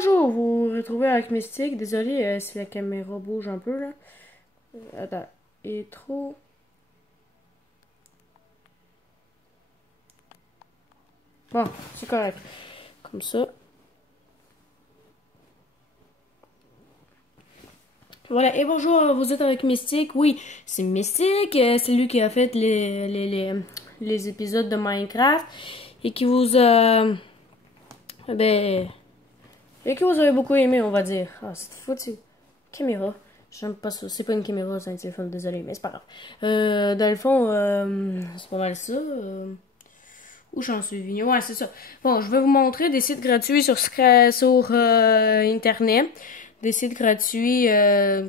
bonjour, vous vous retrouvez avec Mystique. Désolé si la caméra bouge un peu là. Attends, il est trop. Bon, c'est correct. Comme ça. Voilà, et bonjour, vous êtes avec Mystique. Oui, c'est Mystique, c'est lui qui a fait les épisodes de Minecraft et qui vous a. Ben. Et que vous avez beaucoup aimé, on va dire. Ah, c'est foutu. Caméra. J'aime pas ça. C'est pas une caméra, c'est un téléphone, désolé, mais c'est pas grave. Dans le fond, c'est pas mal ça. Où j'en suis venu? Ouais, c'est ça. Bon, je vais vous montrer des sites gratuits sur Internet. Des sites gratuits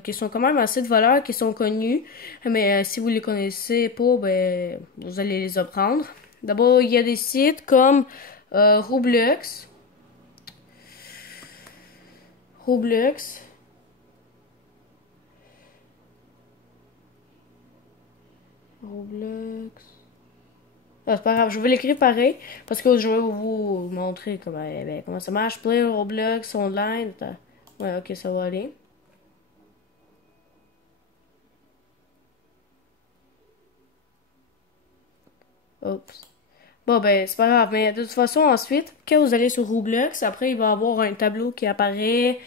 qui sont quand même assez de valeur, qui sont connus. Mais si vous les connaissez pas, ben, vous allez les apprendre. D'abord, il y a des sites comme Roblox. Roblox. Roblox. Ah, c'est pas grave, je vais l'écrire pareil parce que je vais vous montrer comment ça marche. Play Roblox online. Attends. Ouais, ok, ça va aller. Oups. Bon, ben, c'est pas grave, mais de toute façon, ensuite, quand vous allez sur Roblox, après, il va y avoir un tableau qui apparaît,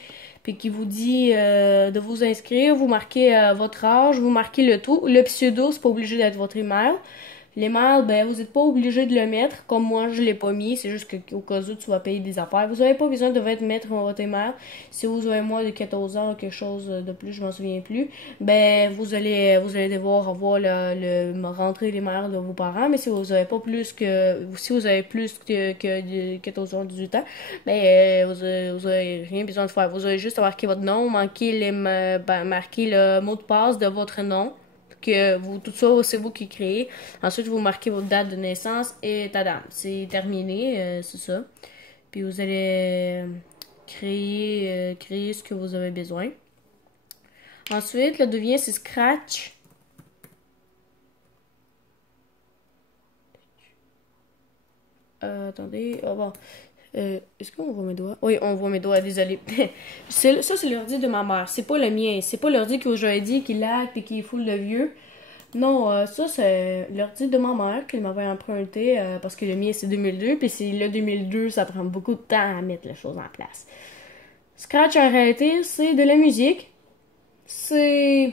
puis qui vous dit de vous inscrire. Vous marquez votre âge, vous marquez le tout. Le pseudo, c'est pas obligé d'être votre email. L'email, ben, vous n'êtes pas obligé de le mettre, comme moi, je l'ai pas mis. C'est juste qu'au cas où tu vas payer des affaires. Vous n'avez pas besoin de mettre votre email. Si vous avez moins de 14 ans ou quelque chose de plus, je m'en souviens plus, ben, vous allez devoir avoir rentrer l'email de vos parents. Mais si vous avez pas plus que, si vous avez plus que 14 ans, 18 ans, ben, vous avez rien besoin de faire. Vous avez juste à marquer votre nom, marquer le mot de passe de votre nom que vous, tout ça, c'est vous qui créez. Ensuite, vous marquez votre date de naissance et tadam, c'est terminé, c'est ça. Puis vous allez créer ce que vous avez besoin. Ensuite, le devient, c'est Scratch. Attendez, oh, bon. Est-ce qu'on voit mes doigts? Oui, on voit mes doigts, désolé. Ça, c'est l'ordi de ma mère. C'est pas le mien. C'est pas l'ordi que j'avais dit qui lag et qui est full de vieux. Non, ça, c'est l'ordi de ma mère qu'elle m'avait emprunté parce que le mien, c'est 2002. Puis c'est le 2002, ça prend beaucoup de temps à mettre les choses en place. Scratch, en réalité, c'est de la musique. C'est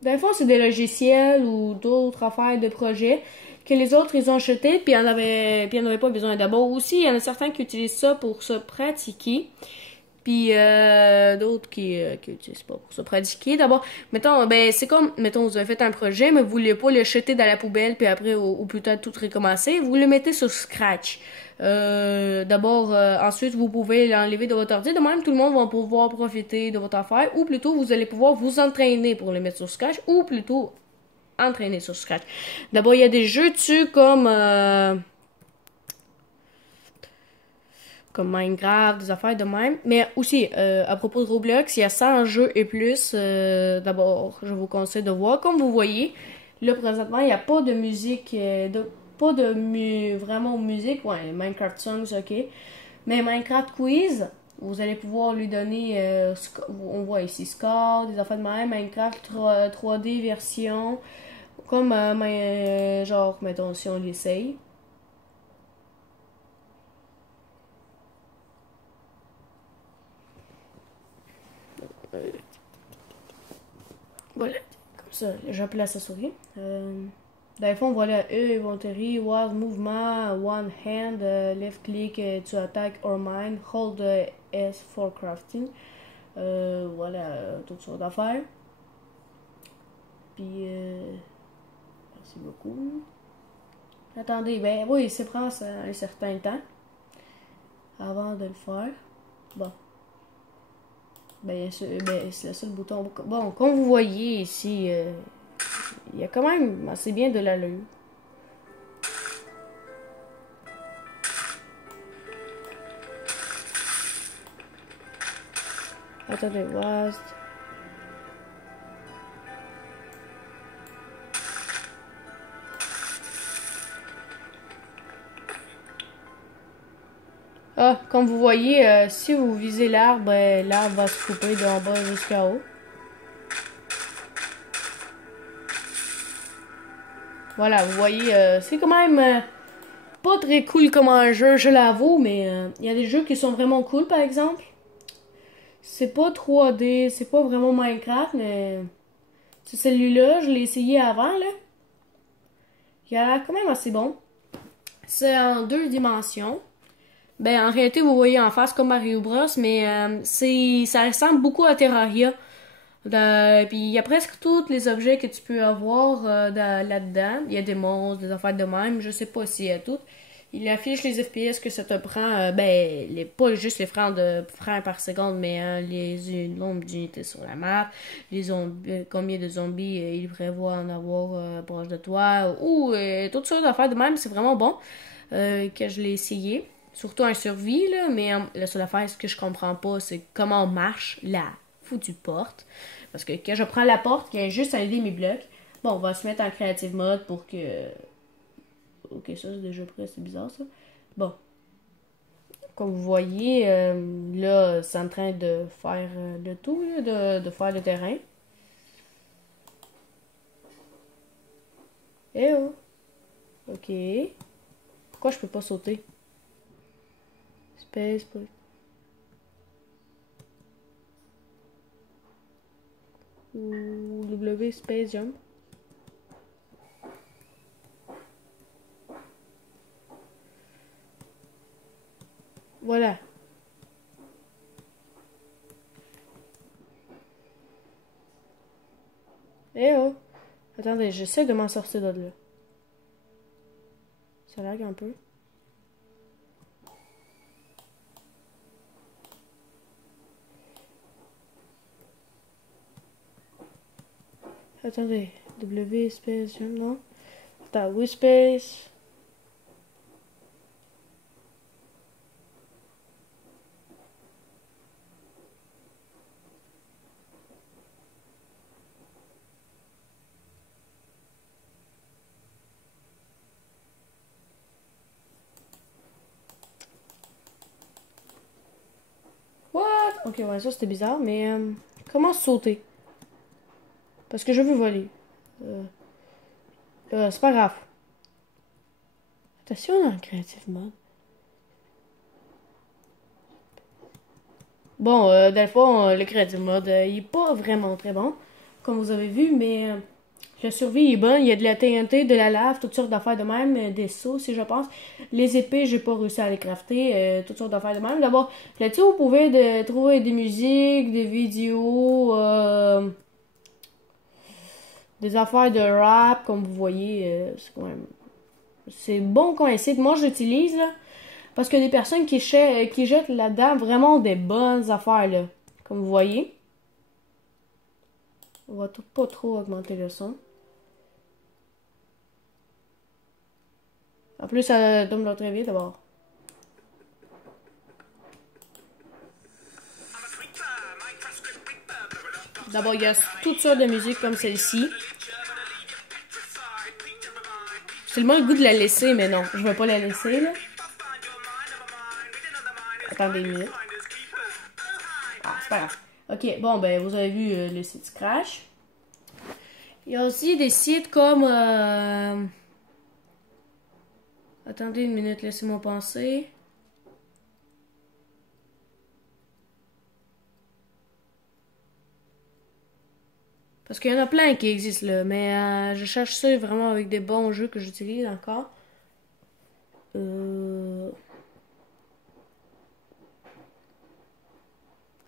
des fois, c'est des logiciels ou d'autres affaires de projets que les autres, ils ont acheté, puis ils en avaient pas besoin. D'abord aussi, il y en a certains qui utilisent ça pour se pratiquer, puis d'autres qui utilisent pas pour se pratiquer. D'abord, mettons, ben c'est comme, mettons, vous avez fait un projet, mais vous voulez pas le jeter dans la poubelle, puis après, ou peut-être tout recommencer, vous le mettez sur Scratch. D'abord, ensuite, vous pouvez l'enlever de votre ordi. De même, tout le monde va pouvoir profiter de votre affaire. Ou plutôt, vous allez pouvoir vous entraîner pour le mettre sur Scratch. Ou plutôt, entraîner sur Scratch. D'abord, il y a des jeux dessus comme Minecraft, des affaires de même. Mais aussi, à propos de Roblox, il y a 100 jeux et plus. D'abord, je vous conseille de voir. Comme vous voyez, là, présentement, il n'y a pas de musique, vraiment musique. Ouais, Minecraft Songs, ok. Mais Minecraft Quiz, vous allez pouvoir lui donner, on voit ici, score, des affaires de même, Minecraft 3D version, comme, genre, mettons, si on l'essaye. Voilà, comme ça, je place la souris. Dans le fond, voilà, eux, ils vont atterrir, wild mouvement, one hand, left click to attack or mine, hold S for crafting. Voilà, toutes sortes d'affaires. Puis, merci beaucoup. Attendez, ben oui, ça prend un certain temps avant de le faire. Bon. Ben, c'est le seul bouton. Bon, comme vous voyez ici, il y a quand même assez bien de l'allure. Attendez, Wast. Ah, Comme vous voyez, si vous visez l'arbre, ben, l'arbre va se couper d'en bas jusqu'à haut. Voilà, vous voyez, c'est quand même pas très cool comme un jeu, je l'avoue, mais il y a des jeux qui sont vraiment cool, par exemple. C'est pas 3D, c'est pas vraiment Minecraft, mais c'est celui-là, je l'ai essayé avant, là. Il a l'air quand même assez bon. C'est en 2 dimensions. Ben, en réalité, vous voyez en face comme Mario Bros, mais ça ressemble beaucoup à Terraria. Puis il y a presque tous les objets que tu peux avoir là-dedans. Il y a des monstres, des affaires de même. Je sais pas s'il y a tout. Il affiche les FPS que ça te prend. Pas juste les frames par seconde, mais les nombres d'unités sur la map. Les zombies, combien de zombies il prévoit en avoir proche de toi. Ou toutes sortes d'affaires de même. C'est vraiment bon que je l'ai essayé. Surtout un survie, là. Mais la seule affaire, ce que je comprends pas, c'est comment marche la foutue porte. Parce que quand je prends la porte, il y a juste un demi-bloc. Bon, on va se mettre en creative mode pour que... Ok, ça c'est déjà prêt, c'est bizarre ça. Bon. Comme vous voyez, là, c'est en train de faire le tout, là, de faire le terrain. Eh oh! Ok. Pourquoi je peux pas sauter? Space, ou W space jump. Voilà. Eh oh! Attendez, j'essaie de m'en sortir de là. Ça lag un peu. Attendez. W space jump, non? Attends, W space. What? Ok, ouais, ça c'était bizarre, mais comment sauter? Parce que je veux voler. C'est pas grave. Attention dans le creative mode. Bon, dans le fond, le creative mode, il est pas vraiment très bon, comme vous avez vu, mais la survie est bonne. Il y a de la TNT, de la lave, toutes sortes d'affaires de même, des sauts, si je pense. Les épées, j'ai pas réussi à les crafter, toutes sortes d'affaires de même. D'abord, là-dessus, vous pouvez trouver des musiques, des vidéos, des affaires de rap, comme vous voyez. C'est quand même... C'est bon qu'on essaie. Moi, j'utilise, là. Parce que des personnes qui jettent là-dedans vraiment des bonnes affaires, là. Comme vous voyez. On va pas trop augmenter le son. En plus, ça tombe là très vite d'abord. D'abord, il y a toutes sortes de musique comme celle-ci. J'ai tellement le goût de la laisser, mais non, je vais pas la laisser, là. Attendez une minute. Ah, c'est pas grave. Ok, bon, ben, vous avez vu le site Crash. Il y a aussi des sites comme... Attendez une minute, laissez-moi penser. Parce qu'il y en a plein qui existent, là. Mais je cherche ça vraiment avec des bons jeux que j'utilise encore.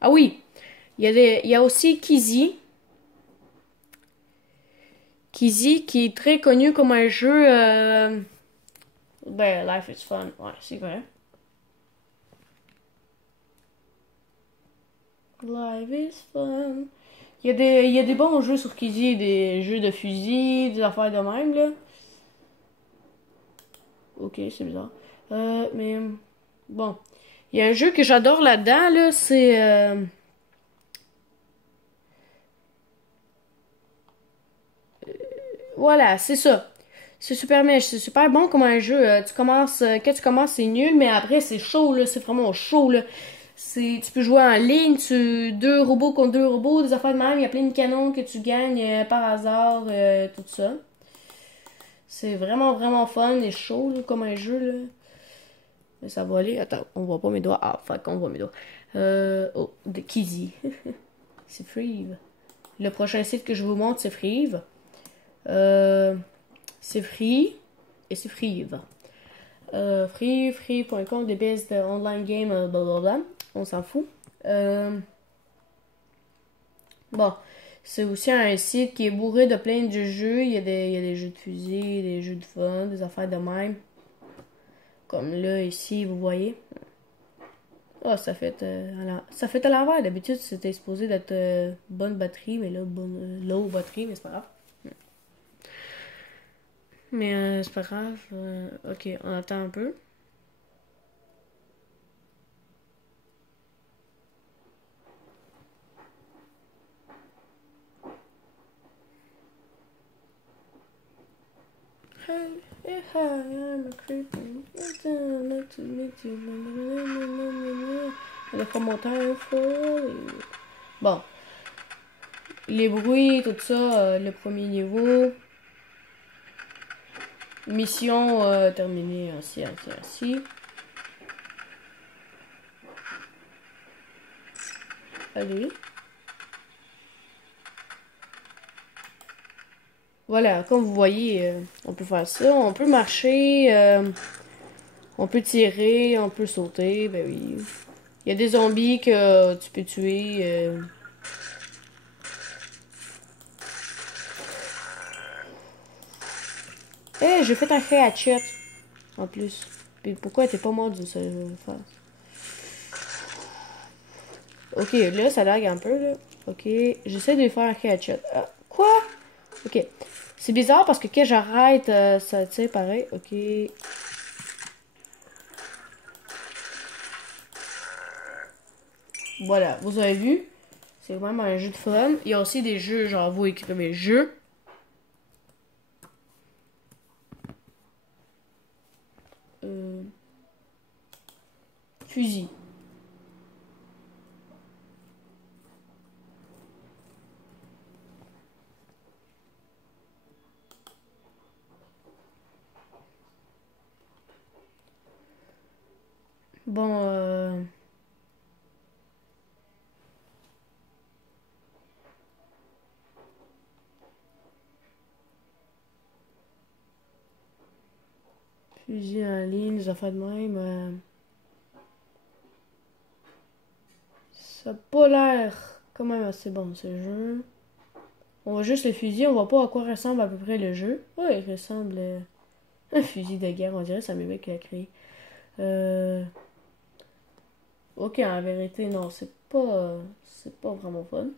Ah oui! Il y a aussi Kizzy. Kizzy qui est très connu comme un jeu... Ben, Life is Fun. Ouais, c'est vrai. Life is Fun. Il y a des bons jeux sur Kizzy, des jeux de fusil, des affaires de même, là. Ok, c'est bizarre. Mais bon. Il y a un jeu que j'adore là-dedans, là, c'est... Voilà, c'est ça. C'est super mèche, c'est super bon comme un jeu. Tu commences, quand tu commences, c'est nul, mais après, c'est chaud, là. C'est vraiment chaud, là. Tu peux jouer en ligne, deux robots contre deux robots, des affaires de même. Il y a plein de canons que tu gagnes par hasard, tout ça. C'est vraiment, vraiment fun et chaud, là, comme un jeu, là. Mais ça va aller. Attends, on voit pas mes doigts. Ah, fuck, on voit mes doigts. Oh, de Kizzy. C'est Freeve. Le prochain site que je vous montre, c'est Freeve. C'est Free et c'est Freeve. Free.com, the best online game, blablabla. On s'en fout. Bon, c'est aussi un site qui est bourré de plein de jeux. Il y a des jeux de fusil, des jeux de fun, des affaires de même. Comme là, ici, vous voyez. Ah, ça fait à l'envers. D'habitude, c'était supposé d'être bonne batterie, mais là, low batterie, mais c'est pas grave. Mais c'est pas grave. Ok, on attend un peu. Hi, I'm a creeper. Not to meet you. Le commentaire Bon, les bruits, tout ça, le premier niveau. Mission terminée, ainsi, ainsi, ainsi. Allez. Voilà, comme vous voyez, on peut faire ça. On peut marcher, on peut tirer, on peut sauter, ben oui. Il y a des zombies que tu peux tuer. Eh, j'ai fait un headshot en plus. Puis pourquoi t'es pas mort de ça faire? Ok, là, ça lag un peu, là. Ok, j'essaie de faire un headshot. Ah, quoi? Ok. C'est bizarre parce que quand j'arrête, ça tire pareil. Ok. Voilà, vous avez vu? C'est vraiment un jeu de fun. Il y a aussi des jeux, genre vous écrivez jeux. Euh, Fusil. Bon, fusil en ligne, des affaires de même. Ça a pas l'air quand même assez bon ce jeu. On voit juste le fusil, on voit pas à quoi ressemble à peu près le jeu. Ouais, il ressemble à un fusil de guerre, on dirait, c'est un bébé qui l'a créé. Ok, en vérité, non, c'est pas vraiment fun.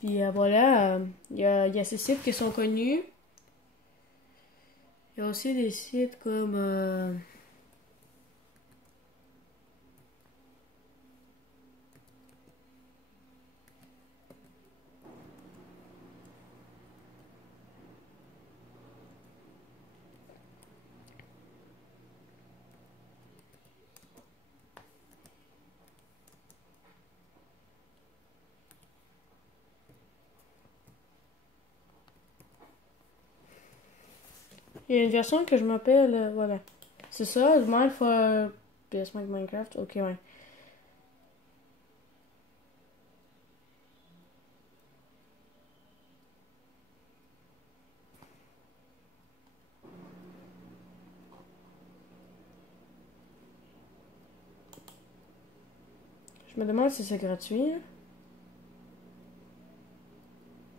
Puis voilà, il y a ces sites qui sont connus. Il y a aussi des sites comme il y a une version que je m'appelle, voilà. C'est ça, Smile for PS Minecraft. Ok, ouais. Je me demande si c'est gratuit, hein.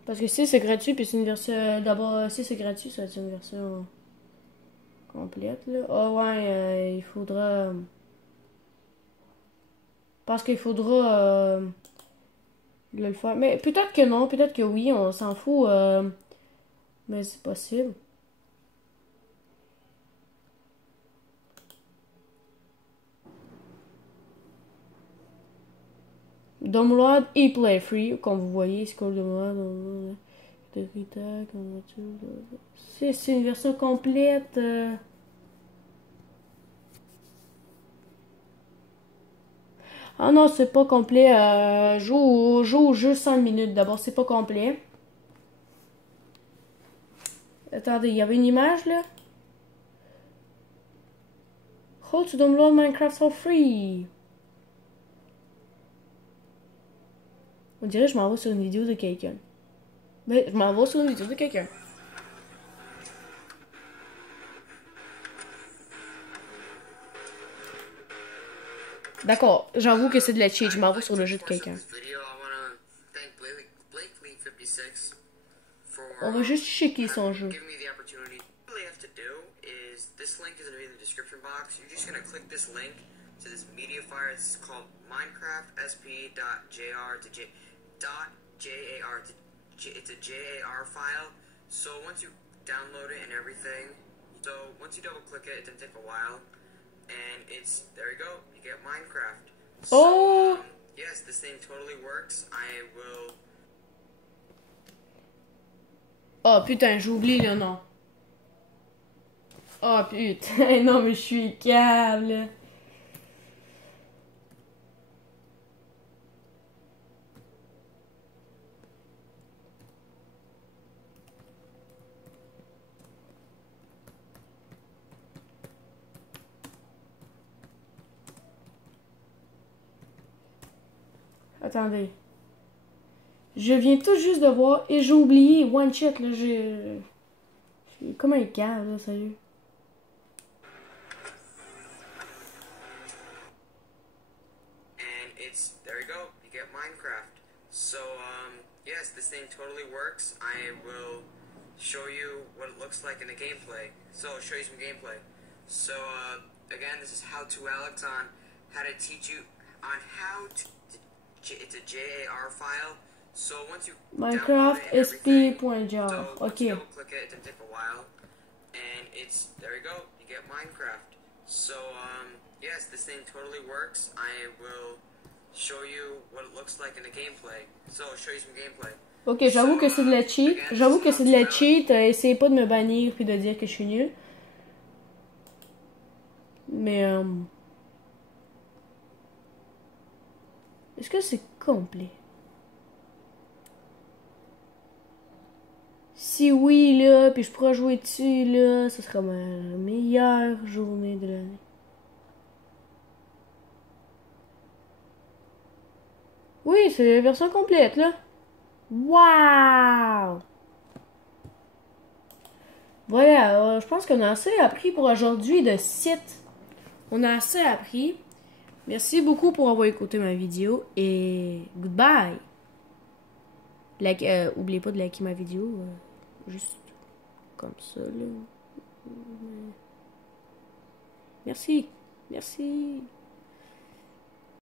Parce que si c'est gratuit, puis c'est une version. D'abord, si c'est gratuit, ça va être une version complète, là. Ah ouais, il faudra. Parce qu'il faudra le faire. Mais peut-être que non, peut-être que oui, on s'en fout. Mais c'est possible. Download et play free, comme vous voyez, scroll download, c'est une version complète. Ah non, c'est pas complet. Joue au jeu 100 minutes. D'abord, c'est pas complet. Attendez, il y avait une image là. How to download Minecraft for free. On dirait que je m'en vais sur une vidéo de quelqu'un. Ben, je m'en vais sur une vidéo de quelqu'un. D'accord, j'avoue que c'est de la cheat. Je m'en vais sur le jeu de quelqu'un. On va juste checker son jeu. This link is going to be in the description box. You're just going to click this link to this media file. It's called minecraftsp.jar. It's a JAR file. So once you download it and everything, so once you double click it, it doesn't take a while. And it's, there you go, you get Minecraft. So, yes, this thing totally works. I will... Oh putain, j'ai oublié le nom. Oh putain, non mais je suis câble. Attendez. Je viens tout juste de voir et j'ai oublié One Shot là, j'ai comme un câble là, sérieux. There you go, you get Minecraft. So, yes, this thing totally works. I will show you what it looks like in the gameplay. So, I'll show you some gameplay. So, again, this is How To Alex on how to teach you on how to, it's a JAR file. So, once you Minecraft sp.jar, so ok. you click it, it doesn't take a while. And it's, there you go, you get Minecraft. So, yes, this thing totally works. I will show you what it looks like in the gameplay. So, I'll show you some gameplay. Ok, j'avoue que c'est de la cheat. J'avoue que c'est de la cheat. Essayez pas de me bannir puis de dire que je suis nul. Mais est-ce que c'est complet? Si oui, là, puis je pourrais jouer dessus, là, ce sera ma meilleure journée de l'année. Oui, c'est la version complète, là. Waouh! Voilà, je pense qu'on a assez appris pour aujourd'hui de site. On a assez appris. Merci beaucoup pour avoir écouté ma vidéo et goodbye. Oubliez pas de liker ma vidéo. Juste comme ça, là. Merci. Merci.